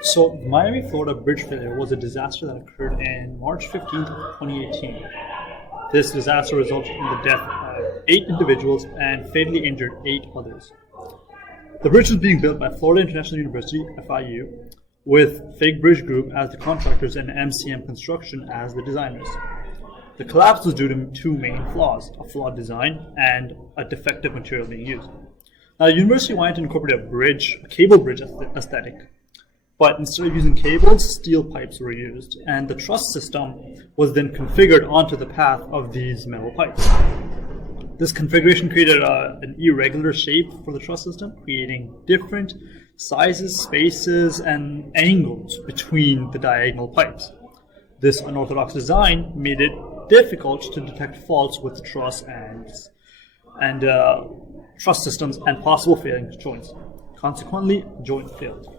So, the Miami, Florida bridge failure was a disaster that occurred in March 15th, 2018. This disaster resulted in the death of 8 individuals and fatally injured 8 others. The bridge was being built by Florida International University, FIU, with Fig Bridge Group as the contractors and MCM Construction as the designers. The collapse was due to 2 main flaws: a flawed design and a defective material being used. Now, the university wanted to incorporate a cable bridge aesthetic. But instead of using cables, steel pipes were used, and the truss system was then configured onto the path of these metal pipes. This configuration created an irregular shape for the truss system, creating different sizes, spaces, and angles between the diagonal pipes. This unorthodox design made it difficult to detect faults with the truss and truss systems and possible failing joints. Consequently, joint failed.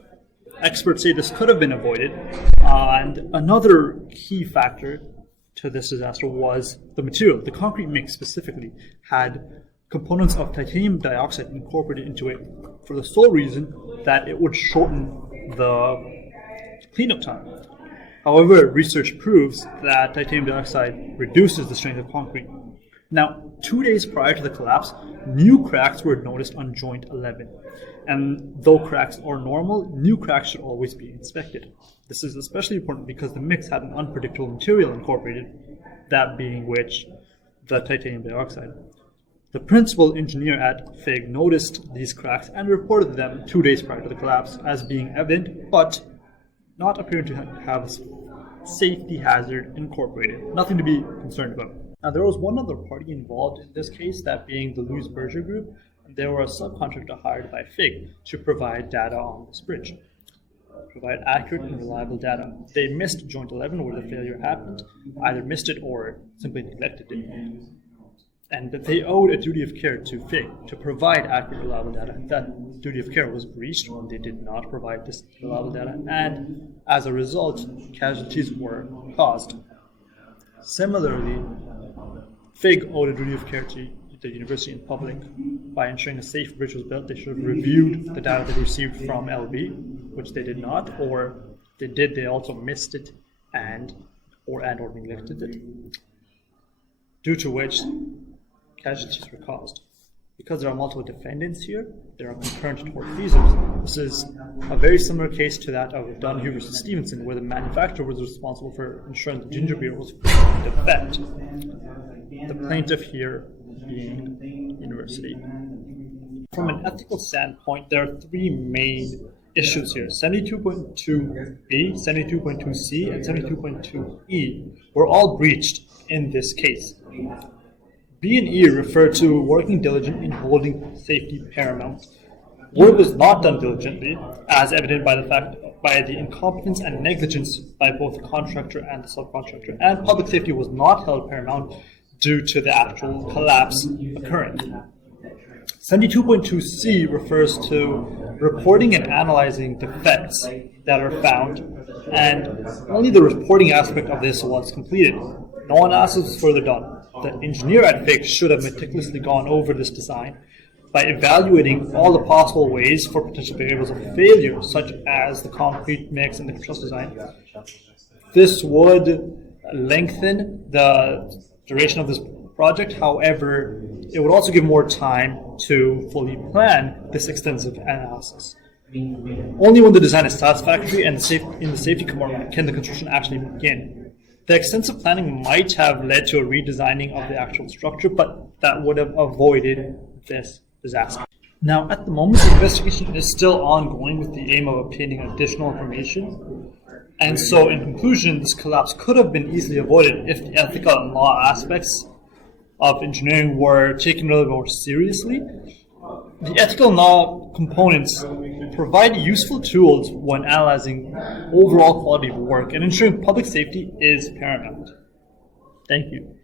Experts say this could have been avoided, and another key factor to this disaster was the material. The concrete mix specifically had components of titanium dioxide incorporated into it for the sole reason that it would shorten the cleanup time. However, research proves that titanium dioxide reduces the strength of concrete. Now, 2 days prior to the collapse, new cracks were noticed on joint 11. And though cracks are normal, new cracks should always be inspected. This is especially important because the mix had an unpredictable material incorporated, that being which the titanium dioxide. The principal engineer at FIG noticed these cracks and reported them 2 days prior to the collapse as being evident, but not appearing to have safety hazard incorporated. Nothing to be concerned about. Now, there was one other party involved in this case, that being the Louis Berger Group. They were a subcontractor hired by FIG to provide data on this bridge, provide accurate and reliable data. They missed joint 11 where the failure happened, either missed it or simply neglected it. And they owed a duty of care to FIG to provide accurate, reliable data. That duty of care was breached when they did not provide this reliable data, and as a result, casualties were caused. Similarly, FIG owed a duty of care to the university and public by ensuring a safe bridge was built. They should have reviewed the data they received from LB, which they did not, or they did, they also missed it or neglected it, due to which casualties were caused. Because there are multiple defendants here, there are concurrent tortfeasors. This is a very similar case to that of Donahue versus Stevenson, where the manufacturer was responsible for ensuring the ginger beer was defect. The plaintiff here being university. From an ethical standpoint, there are 3 main issues here. 72.2b, 72.2c, and 72.2e were all breached in this case. B and E refer to working diligent in holding safety paramount. Work was not done diligently, as evident by the incompetence and negligence by both the contractor and the subcontractor, and public safety was not held paramount due to the actual collapse occurring. 72.2c refers to reporting and analyzing defects that are found, and only the reporting aspect of this was completed. No analysis was further done. The engineer at FIG should have meticulously gone over this design by evaluating all the possible ways for potential variables of failure, such as the concrete mix and the truss design. This would lengthen the duration of this project. However, it would also give more time to fully plan this extensive analysis. Only when the design is satisfactory and in the safety compartment can the construction actually begin. The extensive planning might have led to a redesigning of the actual structure, but that would have avoided this disaster. Now, at the moment, the investigation is still ongoing with the aim of obtaining additional information. And so, in conclusion, this collapse could have been easily avoided if the ethical and law aspects of engineering were taken a little more seriously. The ethical and law components provide useful tools when analyzing overall quality of work, and ensuring public safety is paramount. Thank you.